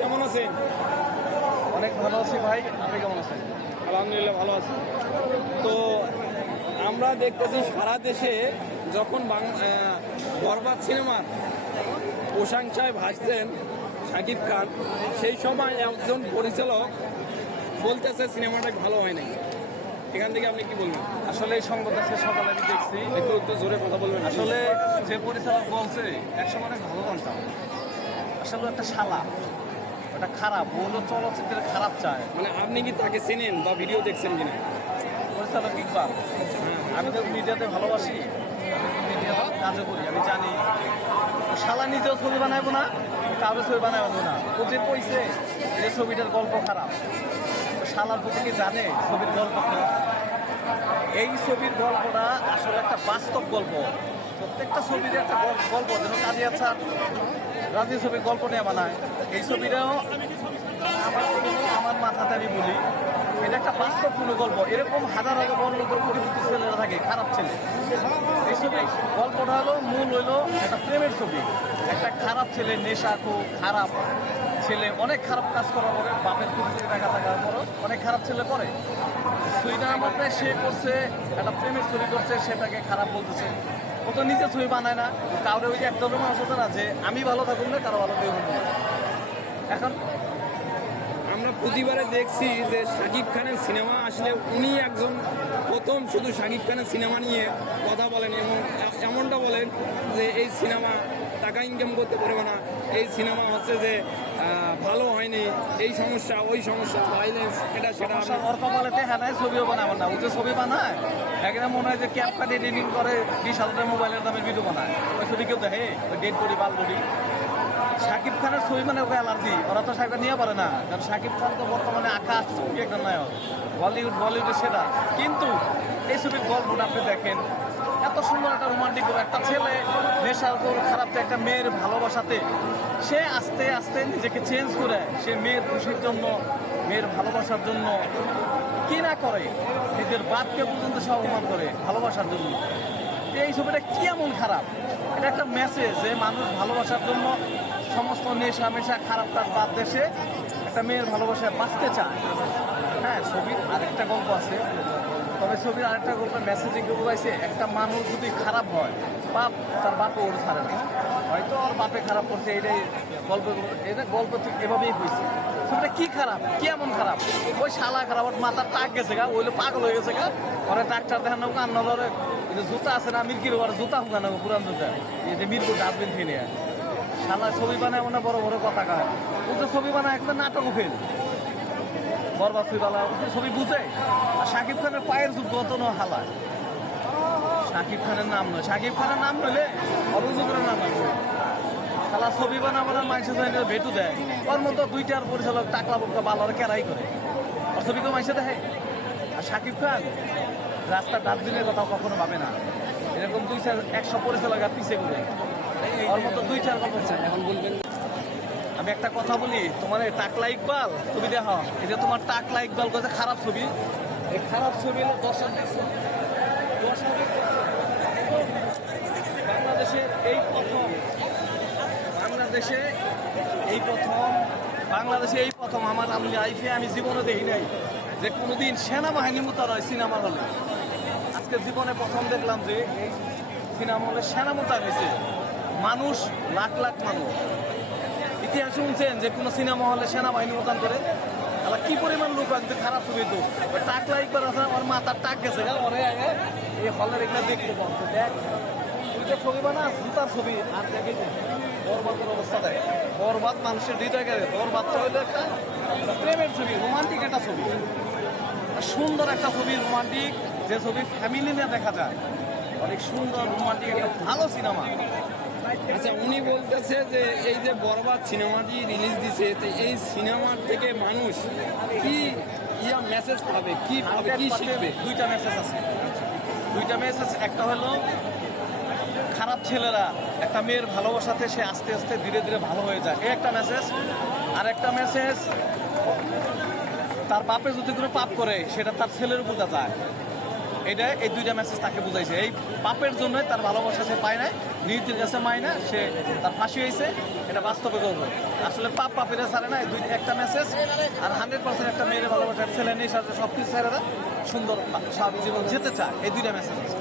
কেমন আছেন? অনেক ভালো আছি ভাই আপনি কেমন আছেন? আলহামদুলিল্লাহ ভালো আছি। তো আমরা দেখতেছি সারা দেশে যখন বরবাদ সিনেমার প্রশংসায় ভাসছেন শাকিব খান সেই সময় একজন পরিচালক বলতেছে সিনেমাটা ভালো হয় নাই। এখান থেকে আপনি কি বলবেন? আসলে এই সংবাদ আজকে সকালে আমি দেখছি। একটু একটু জোরে কথা বলবেন। আসলে যে পরিচালক বলছে একসময় অনেক ভালো জানতাম আসলে একটা শালা। ওটা খারাপ হলো চলচ্চিত্রের খারাপ চায়। মানে আপনি কি তাকে চেনেন বা ভিডিও দেখছেন কিনা? পরিচালক ইকবাল আমি তো মিডিয়াতে ভালোবাসি। মিডিয়াতে কাজও করি আমি জানি। শালা নিজেও ছবি বানাবো না কারও ছবি বানাবো না। ও যে কইছে যে ছবিটার গল্প খারাপ। শালার প্রতি কি জানে ছবির গল্প এই ছবির গল্পটা আসলে একটা বাস্তব গল্প। প্রত্যেকটা ছবির একটা গল্প যেন কাজী আচ্ছা রাজি ছবির গল্প নিয়ে বানায়। এই ছবিটাও আমার আমার মাথাতে আমি বলি, এটা একটা বাস্তব কোনো গল্প। এরকম হাজার হাজার বড় লোকের কোটিপতি ছেলেরা থাকে, খারাপ ছেলে। এই ছবি, গল্পটা হলো, মূল হইল একটা প্রেমের ছবি। একটা খারাপ ছেলে, নেশা, খুব খারাপ ছেলে, অনেক খারাপ কাজ করার পরে বাপের কোটি টাকা থাকার পরও অনেক খারাপ ছেলে করে। সুইটার মধ্যে সে করছে, একটা প্রেমের ছবি করছে, সেটাকে খারাপ বলতেছে। ও তো নিজে ছবি বানায় না। কারোর ওই যে একটা মানুষ আছে, আমি ভালো থাকুন না কারও ভালো দেখুন না। এখন প্রতিবারে দেখছি যে শাকিব খানের সিনেমা আসলে উনি একজন প্রথম শুধু শাকিব খানের সিনেমা নিয়ে কথা বলেন এবং এমনটা বলেন যে এই সিনেমা টাকা ইনকাম করতে পারবে না। এই সিনেমা হচ্ছে যে ভালো হয়নি, এই সমস্যা, ওই সমস্যা ভাইলেন্স এটা সেটা আমি- ওর কপালে দেখা নাই, ছবিও বানাবে না। ও যে ছবি বানায় এখানে মনে হয় যে ক্যাপকাট এডিটিং করে বিশ হাজার মোবাইলের দামের ভিডিও বানায়। ওই ছবি কেউ দেখে? ওই ডেড বডি বাল বডি শাকিব খানের ছবি মানে ওকে অ্যালার্জি। ওরা তো সাকিব নিয়ে পারে না। কারণ শাকিব খান তো বর্তমানে আকাশ ছবি একটা নায়ক। বলিউড, বলিউডের সেরা। কিন্তু এই ছবির গল্পটা আপনি দেখেন, এত সুন্দর একটা রোমান্টিক একটা ছেলে নেশার উপর খারাপ তো একটা মেয়ের ভালোবাসাতে সে আস্তে আস্তে নিজেকে চেঞ্জ করে, সে মেয়ের খুশির জন্য, মেয়ের ভালোবাসার জন্য কি না করে, নিজের বাপকে পর্যন্ত সে অপমান করে, ভালোবাসার জন্য। তো এই ছবিটা কি এমন খারাপ? এটা একটা মেসেজ যে মানুষ ভালোবাসার জন্য সমস্ত নেশা মেশা খারাপ তার বাদ দেশে একটা মেয়ের ভালোবাসায় বাঁচতে চায়। হ্যাঁ ছবির আরেকটা গল্প আছে। তবে ছবির আরেকটা গল্পের মেসেজিং পাইছে একটা মানুষ যদি খারাপ হয়, বাপ তার বাপে ওর ছাড়ে না। হয়তো ওর বাপে খারাপ করছে এটাই গল্প। এটা গল্প ঠিক এভাবেই হয়েছে। ছবিটা কি খারাপ? কি এমন খারাপ? ওই শালা খারাপ, ওর মাথার টাক গেছে গা ওইলে পাগল হয়ে গেছে গা। ওরা ডাক্তার দেখানো কান্না ধরে যে জুতা আছে না মিরকির ওর জুতা হুকা না পুরান জুতা। যে মিরপুর ডাস্টবিন থেকে নিয়ে। শালা ছবি বানায় মনে বড় বড় কথা কয় ও তো ছবি বানায় একটা নাটকও ফেল। বরবাদ তো ছবি বুঝে। আর শাকিব খানের পায়ের যুদ্ধ অত ন হালায় শাকিব খানের নাম নয়। শাকিব খানের নাম নইলে অভিযোগের নাম নয়। খালা ছবি বানাবো না মানুষের জন্য ভেটু দেয়। ওর মতো দুইটার পরিচালক টাকলা বুকটা বালার কেরাই করে। ছবি তো মানুষে দেখে? আর শাকিব খান? রাস্তা ডাস্টবিনের কথা কখনো ভাবে না। এরকম দুই চার, একশো পরিচালক আর পিছিয়ে ঘুরে। ওর মতো দুই চার গল্প এখন বলবেন, আমি একটা কথা বলি, তোমার এই টাকলা ইকবাল, তুমি দেখো, এই যে তোমার টাকলা ইকবাল কাছে খারাপ ছবি। এই খারাপ ছবি হলো হাজার বাংলাদেশে এই প্রথম, বাংলাদেশে এই প্রথম, বাংলাদেশে এই প্রথম আমার আমি লাইফে আমি জীবনে দেখি নাই যে কোনোদিন সেনাবাহিনী মোতার হয় সিনেমা হলে। আজকে জীবনে প্রথম দেখলাম যে এই সিনেমা হলে সেনা মোতার হয়েছে। মানুষ, লাখ লাখ মানুষ। ইতিহাস শুনছেন যে কোনো সিনেমা হলে সেনাবাহিনী মোতান করে। তাহলে কি পরিমাণ লোক আছে, খারাপ ছবি তো। টাক লাইক করে আছে ওর মাথার টাক গেছে ওরে আগে এই হলের এগুলো দেখতে পাবো। দেখ যে ছবি বানা, জুতার ছবি, আর দেখে বরবাদের অবস্থা দেখ। বরবাদ মানুষের হৃদয় গেছে বরবাদটা হইল একটা একটা প্রেমের ছবি রোমান্টিক একটা ছবি। সুন্দর একটা ছবি রোমান্টিক যে ছবি ফ্যামিলি নিয়ে দেখা যায় অনেক সুন্দর রোমান্টিক একটা ভালো সিনেমা আচ্ছা উনি বলতেছে যে এই যে বরবাদ সিনেমাটি রিলিজ দিছে তো এই সিনেমার থেকে মানুষ কি ইয়া মেসেজ পাবে? কি পাবে? কি শিখবে? দুইটা মেসেজ আছে। দুইটা মেসেজ একটা হলো খারাপ ছেলেরা একটা মেয়ের ভালোবাসাতে সে আস্তে আস্তে ধীরে ধীরে ভালো হয়ে যায়। এই একটা মেসেজ আর একটা মেসেজ তার বাপে যদি কোনো পাপ করে সেটা তার ছেলের উপর যায়। এটা, এই দুইটা মেসেজ তাকে বুঝাইছে। এই পাপের জন্য তার ভালোবাসা সে পায় নাই নিজের কাছে পায় না, সে তার ফাঁসি হয়েছে, এটা বাস্তবে করবে। আসলে পাপ পাপের ছাড়ে না দুই একটা মেসেজ আর হান্ড্রেড পার্সেন্ট একটা মেয়ের ভালোবাসা ছেলে নেই সাথে সব কিছু ছেড়ে দেয় সুন্দর স্বাভাবিক জীবন যেতে চায়, এই দুইটা মেসেজ আছে।